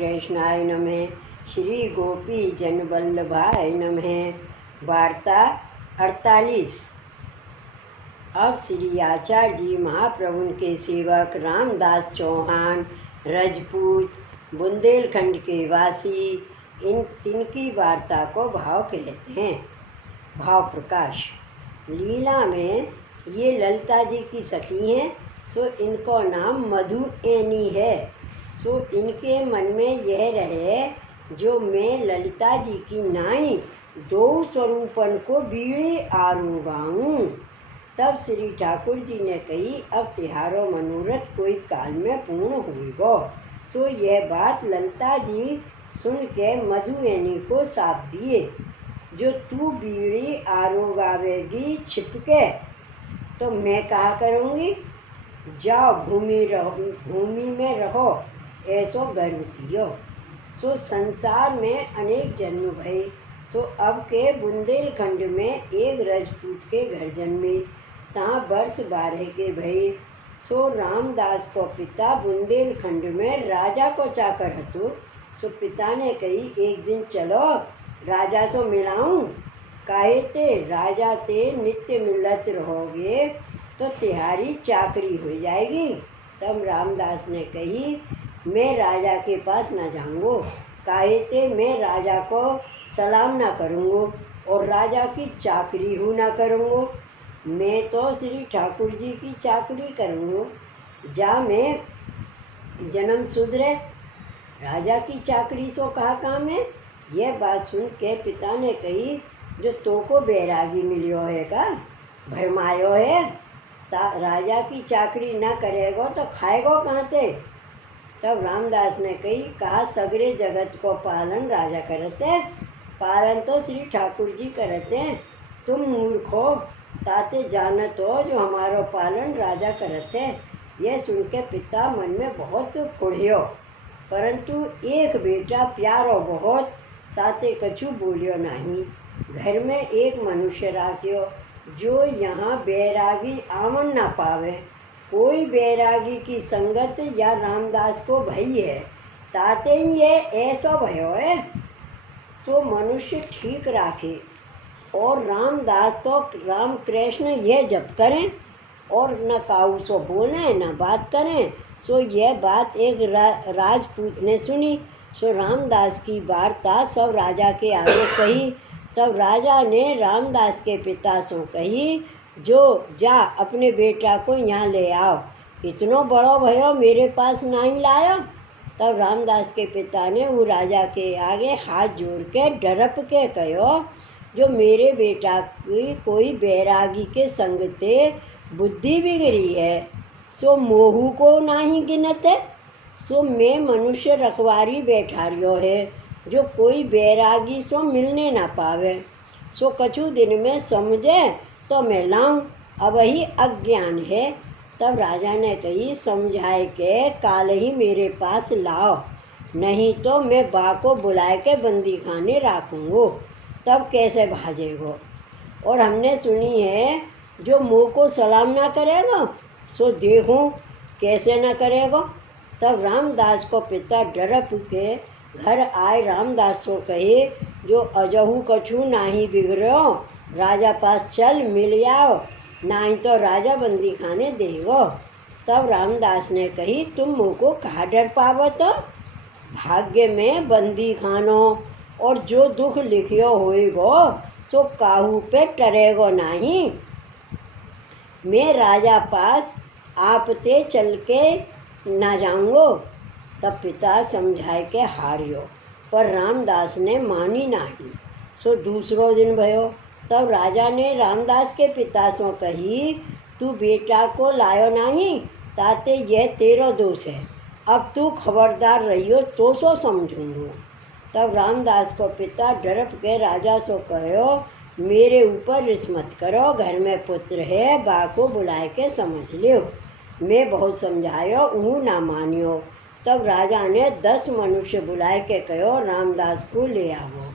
कृष्णाय नमः। श्री गोपी जन वल्लभाय नमः। वार्ता 48। अब श्री आचार्य जी महाप्रभु के सेवक रामदास चौहान रजपूत बुंदेलखंड के वासी इन तिनकी वार्ता को भाव कहते हैं। भाव प्रकाश। लीला में ये ललिता जी की सखी हैं, सो इनको नाम मधु एनी है। सो इनके मन में यह रहे जो मैं ललिता जी की नाई दो स्वरूपन को बीड़े आरूगाऊँ। तब श्री ठाकुर जी ने कही अब तिहारो मनोरथ कोई काल में पूर्ण होएगो। सो यह बात ललिता जी सुन के मधुएनी को साप दिए, जो तू बीड़ी आरोगावेगी छिपके तो मैं कहा करूँगी, जाओ भूमि में रहो, ऐसो गर्व कियो। सो संसार में अनेक जन्म भये। सो अब के बुंदेलखंड में एक राजपूत के घर जन्मे, तहाँ वर्ष 12 के भये। सो रामदास को पिता बुंदेलखंड में राजा को चाकर हतु। सो पिता ने कही एक दिन चलो राजा सो मिलाऊं। काहे ते राजा ते नित्य मिलत रहोगे तो तिहारी चाकरी हो जाएगी। तब रामदास ने कही मैं राजा के पास न जाऊँगो, काहे ते मैं राजा को सलाम ना करूँगो और राजा की चाकरी हूँ ना करूँगो। मैं तो श्री ठाकुर जी की चाकरी करूँगो। जा मैं जन्म सुधरे, राजा की चाकरी सो कहा काम है। यह बात सुन के पिता ने कही जो तो को बैरागी मिलियो है का भरमायो है, राजा की चाकरी न करेगो तो खाएगो कहाँ ते। तब रामदास ने कही कहा सगरे जगत को पालन राजा करते, पालन तो श्री ठाकुर जी करते। तुम मूर्ख हो, ताते जानत हो जो हमारो पालन राजा करते। यह सुन के पिता मन में बहुत कुढ़ियो, परंतु एक बेटा प्यारो बहुत, ताते कछु बोलियो नहीं। घर में एक मनुष्य राख्यो जो यहाँ बैरागी आवन ना पावे। कोई बैरागी की संगत या रामदास को भई है, ताते ये ऐसा भयो है। सो मनुष्य ठीक राखे और रामदास तो राम कृष्ण यह जप करें और न काऊ सो बोलें न बात करें। सो यह बात एक राजपूत ने सुनी। सो रामदास की वार्ता सब राजा के आगे कही। तब राजा ने रामदास के पिता सो कही जो जा अपने बेटा को यहाँ ले आओ, इतनो बड़ो भयो मेरे पास नहीं लायो। तब रामदास के पिता ने वो राजा के आगे हाथ जोड़ के डरप के कहो जो मेरे बेटा की कोई बैरागी के संगते बुद्धि बिगड़ी है, सो मोहू को नहीं गिनते। सो मैं मनुष्य रखवारी बैठारियो है जो कोई बैरागी सो मिलने ना पावे। सो कछु दिन में समझे तो मैं लाऊं, अब ही अज्ञान है। तब राजा ने कही समझाए के काल ही मेरे पास लाओ, नहीं तो मैं बा को बुलाए के बंदी खाने रखूँगो, तब कैसे भाजेगो। और हमने सुनी है जो मुँह को सलाम ना करेगा सो देखूं कैसे न करेगो। तब रामदास को पिता डरप के घर आए। रामदास को कहे जो अजहू कछु नाही बिगड़ो, राजा पास चल मिल आओ, नहीं तो राजा बंदी खाने देगो। तब रामदास ने कही तुम मुँह को कहाँ डर पावो, तो भाग्य में बंदी खानो और जो दुख लिखियो होएगो सो काहू पे टरेगो नहीं। मैं राजा पास आपते चल के ना जाऊँगो। तब पिता समझाए के हारियो, पर रामदास ने मानी नहीं। सो दूसरो दिन भयो। तब राजा ने रामदास के पिता सो कही तू बेटा को लायो नहीं, ताते यह तेरो दोष है, अब तू खबरदार रहियो तो सो समझूंगो। तब रामदास को पिता डरप के राजा सो कहो मेरे ऊपर रिस मत करो, घर में पुत्र है, बा को बुलाए के समझ लियो। मैं बहुत समझायो ऊ ना मानियो। तब राजा ने 10 मनुष्य बुलाए के कहो रामदास को ले आओ।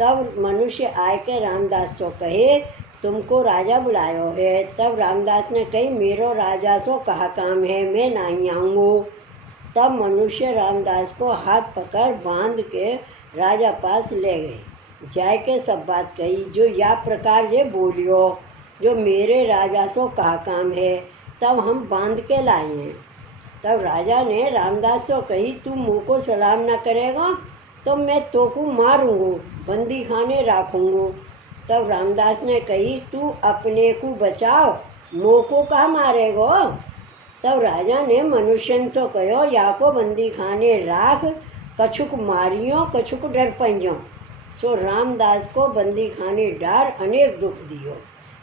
तब मनुष्य आए के रामदास सो कहे तुमको राजा बुलायो है। तब रामदास ने कही मेरो राजा सो कहा काम है, मैं नहीं आऊँगो। तब मनुष्य रामदास को हाथ पकड़ बांध के राजा पास ले गए। जाय के सब बात कही, जो या प्रकार जे बोलियो, जो मेरे राजा सो कहा काम है, तब हम बांध के लाए हैं। तब राजा ने रामदास से कही, तू मुँह को सलाम न करेगा तो मैं तो को मारूंगो, बंदी खाने राखूंगो। तब रामदास ने कही, तू अपने को बचाओ, मुँह को कहाँ मारेगो। तब राजा ने मनुष्यन से कहो, या को बंदी खाने राख, कछुक मारियो कछुक डर पैयो। सो रामदास को बंदी खाने डार अनेक दुख दियो।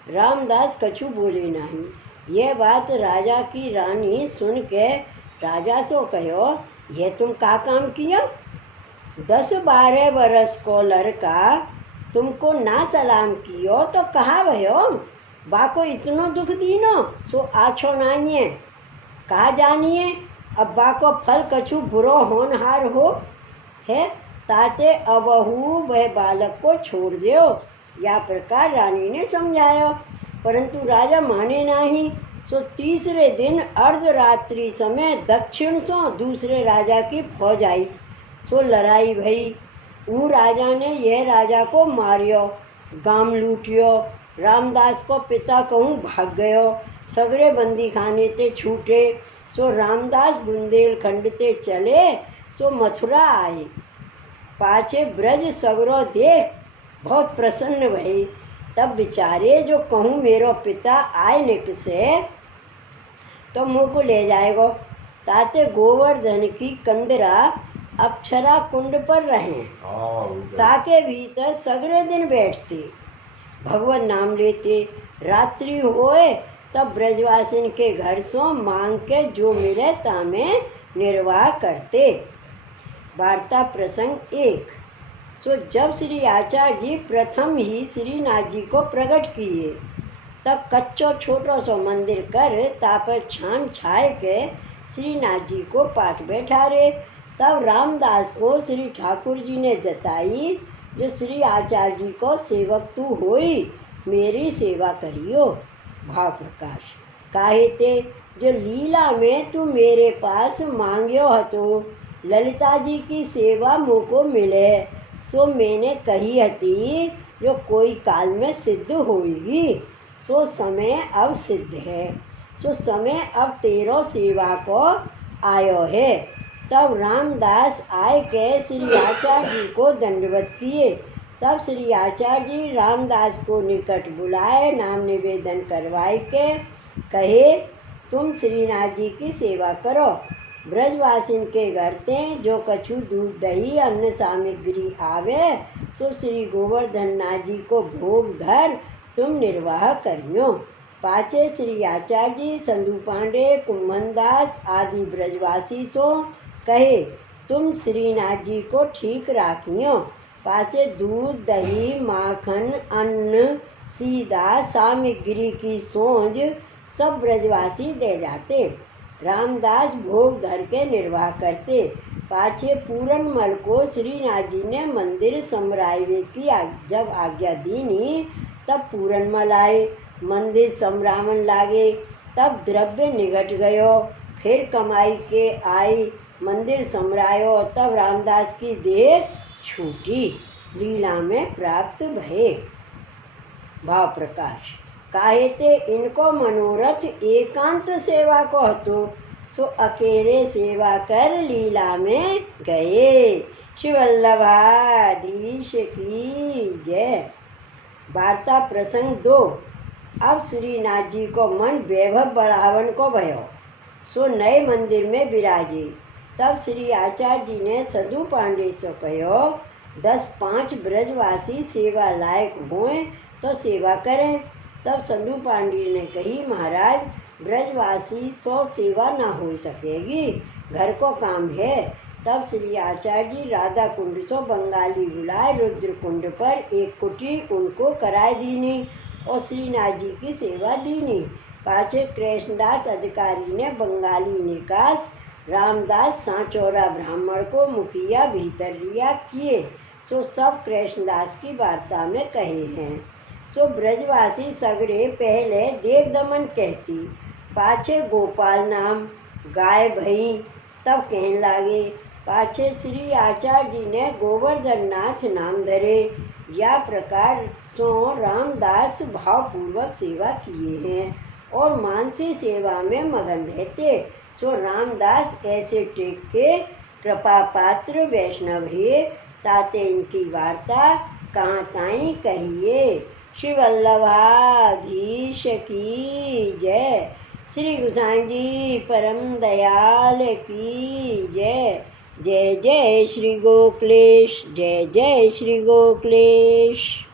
रामदास कछु बोले नहीं। यह बात राजा की रानी सुन के राजा से कहो, यह तुम का काम किया? 10-12 बरस को लड़का तुमको ना सलाम कियो तो कहा भयो, बाको इतनो दुख दीनो, सो आछो नाइए, कहा जानिए अब बाको फल कछु बुरो होनहार हो है, ताते अबहू वह बालक को छोड़ दो। या प्रकार रानी ने समझाया, परंतु राजा माने नहीं। सो तीसरे दिन अर्धरात्रि समय दक्षिण से दूसरे राजा की फौज आई। सो लड़ाई भई। वो राजा ने यह राजा को मारियो, गाम लूटियो। रामदास को पिता कहूँ भाग गयो, सगरे बंदी खाने ते छूटे। सो रामदास बुंदेलखंड ते चले, सो मथुरा आए। पाछे ब्रज सगरो देख बहुत प्रसन्न भई। तब बिचारे जो कहूँ मेरो पिता आए निक से तो मुँह को ले जाएगो, ताते गोवर्धन की कंदरा अप्सरा कुंड पर रहें, ताके भीतर सगरे दिन बैठते, भगवान नाम लेते। रात्रि होए तब ब्रजवासिन के घर सो मांग के जो मिले तामे निर्वाह करते। वार्ता प्रसंग 1। सो जब श्री आचार्य जी प्रथम ही श्रीनाथ जी को प्रकट किए, तब कच्चो छोटो सो मंदिर कर तापर छान छाए के श्रीनाथ जी को पाठ बैठारे। तब रामदास को श्री ठाकुर जी ने जताई, जो श्री आचार्य जी को सेवक तू होई, मेरी सेवा करियो। भाव प्रकाश काहे ते, जो लीला में तू मेरे पास मांगियो हतो, ललिता जी की सेवा मुझको मिले, सो मैंने कही हती, जो कोई काल में सिद्ध होगी। सो समय अब सिद्ध है, सो समय अब तेरो सेवा को आयो है। तब रामदास आए के श्री आचार्य जी को दंडवत किए। तब श्री आचार्य जी रामदास को निकट बुलाए, नाम निवेदन करवाए के कहे, तुम श्रीनाथ जी की सेवा करो। ब्रजवासिन के घर ते जो कछु दूध दही अन्न सामग्री आवे, सो श्री गोवर्धन नाथ जी को भोग धर तुम निर्वाह करियो। पाछे श्री आचार्य जी संधु पांडे कुम्भनदास आदि ब्रजवासी सो कहे, तुम श्रीनाथ जी को ठीक राखियो। पाछे दूध दही माखन अन्न सीधा सामग्री की सोंझ सब ब्रजवासी दे जाते। रामदास भोग धर के निर्वाह करते। पाछे पूरनमल को श्रीनाथ जी ने मंदिर समरावे की जब आज्ञा दीनी, तब पूरनमल आए, मंदिर समरावन लागे। तब द्रव्य निगट गयो, फिर कमाई के आई, मंदिर समरायो। तब रामदास की देह छूटी, लीला में प्राप्त भये। भाव प्रकाश काहे ते, इनको मनोरथ एकांत सेवा को हतो, सो अकेले सेवा कर लीला में गए। शिवल्लभाधीश की जय। वार्ता प्रसंग 2। अब श्रीनाथ जी को मन वैभव बढ़ावन को भयो, सो नए मंदिर में विराजे। तब श्री आचार्य जी ने सदु पांडे से कहो, 10-5 ब्रजवासी सेवा लायक होए तो सेवा करें। तब संधु पांडे ने कही, महाराज ब्रजवासी 100 सेवा ना हो सकेगी, घर को काम है। तब श्री आचार्य जी राधा कुंड से बंगाली बुलाए रुद्र कुंड पर एक कुटी उनको कराए दीनी और श्रीनाथ जी की सेवा दीनी। पाछे कृष्णदास अधिकारी ने बंगाली निकास रामदास सांचौरा ब्राह्मण को मुखिया भीतरिया किए। सो सब कृष्णदास की वार्ता में कहे हैं। सो ब्रजवासी सगड़े पहले देव दमन कहती, पाछे गोपाल नाम गाय भई, तब कहने लागे, पाछे श्री आचार्य जी ने गोवर्धन नाथ नाम धरे। या प्रकार सो रामदास भावपूर्वक सेवा किए हैं और मानसी सेवा में मगन रहते। सो रामदास ऐसे टेक के कृपा पात्र वैष्णव है, ताते इनकी वार्ता कहाँ ताई कहिए। श्री वल्लभाधीश की जय। श्री गोसाई जी परम दयाल की जय। जय जय श्री गोकुलेश, जय जय श्री गोकुलेश।